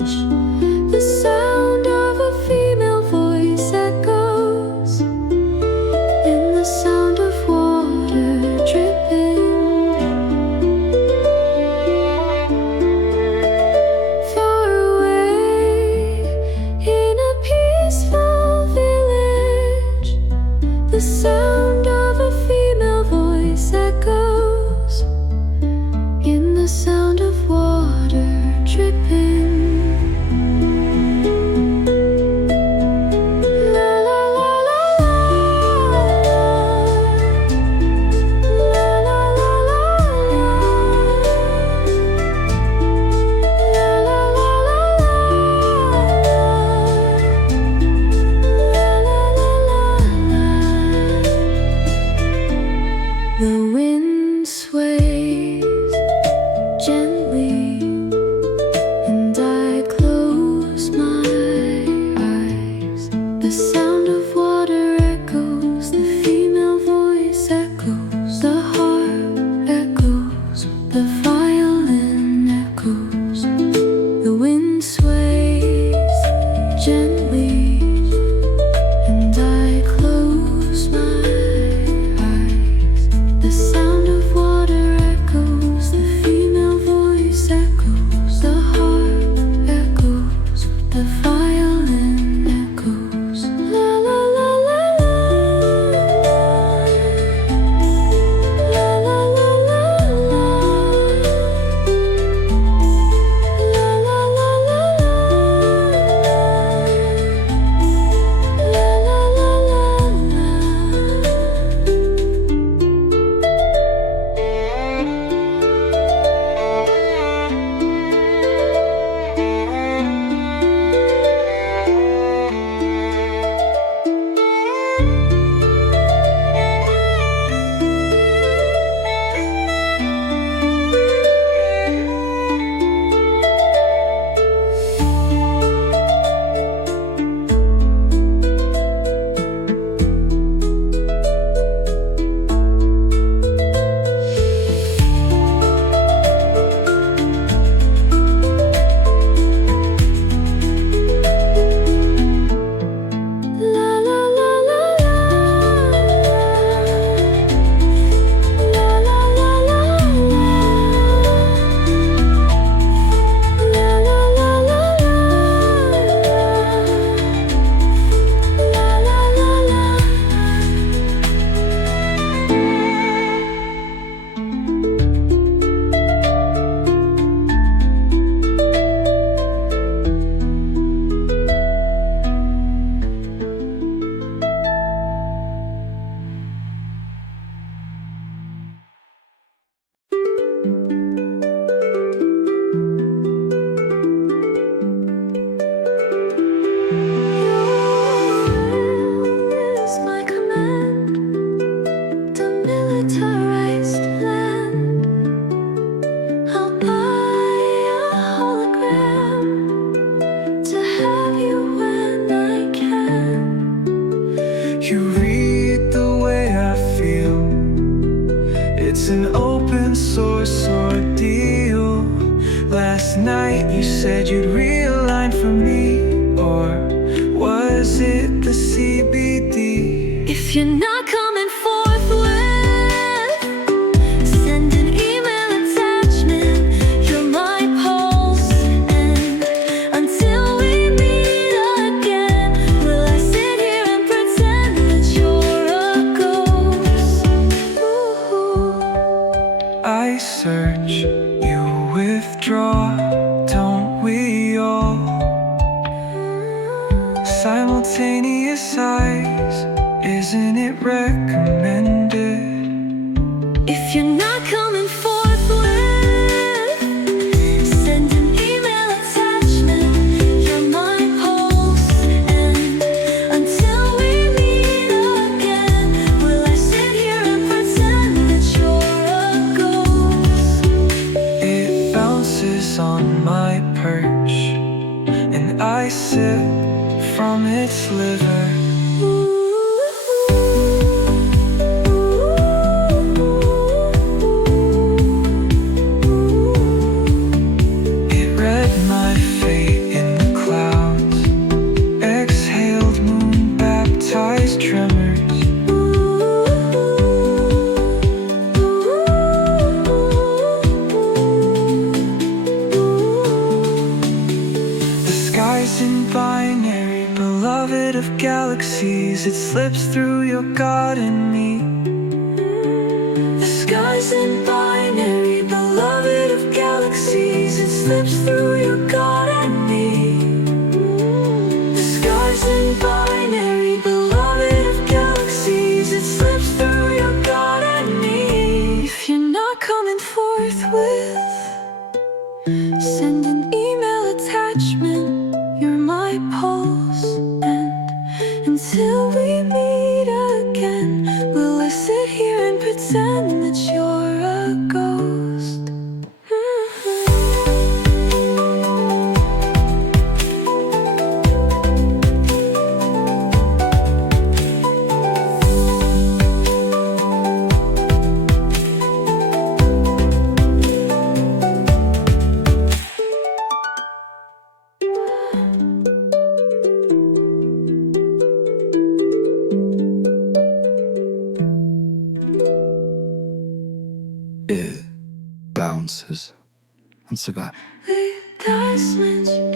The sound of a female voice echoes in the sound of water dripping. Far away in a peaceful village, the sound of a female voice echoes in the sound of water dripping. La la la la la. La la la la la. La la la la la. The wind sways gently, and I close my eyes. The sound of water echoes, the female voice echoes, the harp echoes, the violin echoes. The wind sways gently, and I close my eyes. The sound of water echoes, the female voice echoes, the harp echoes, the violin echoes. La la la la la. La la la la la. La la la la la. La la la la is my command, demilitarized land. I'll buy a hologram to have you when I can. You read the way I feel. It's an open source ordeal. Last night you said you'd realign for me, or was it the CBD? If you're not coming forthwith, send an email attachment. You're my pulse, and until we meet again, will I sit here and pretend that you're a ghost? Ooh. I search, you withdraw, don't we all? Simultaneous eyes, isn't it recommended? If you're not coming forthwith, send an email attachment. You're my pulse, and until we meet again, will I sit here and pretend that you're a ghost? It bounces on my perch, and I sip from its liver. It read my fate skies in binary, beloved of galaxies, it slips through your God and me. The skies in binary, beloved of galaxies, it slips through your God and me. The skies in binary, beloved of galaxies, it slips through your God and me. If you're not coming forthwith, send an email attachment. You're my pulse, and until we meet again, will I sit here and pretend that you're a ghost? It bounces. That's about With that much